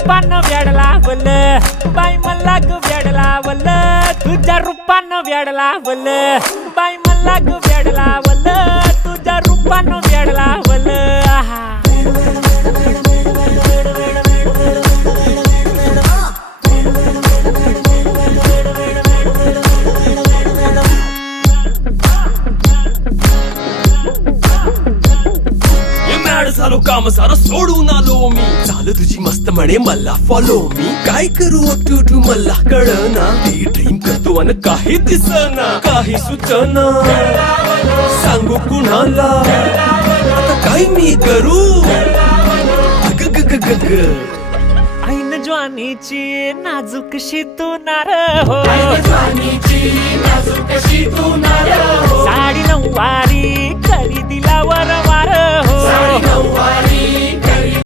रूपानं वेड लावल बाई मला ग वेड लावल तुझ्या रूपानं वेड लावल बाई मला ग वेड लावल तुझ्या रूपानं वेड लावल झालो काम सारा सोडून आलो मी झालं तुझी मस्त म्हणे मला फॉलो मी काय करू टू मला कळना ती ड्रीम करतो आणि काही दिसना काही सुचना सांगू कुणाला आता काय मी करू अग ग ग ग ग ऐन ज्वानीची नाजूकशी तू नार हो साडी नऊवारी करी दिला वर वार हो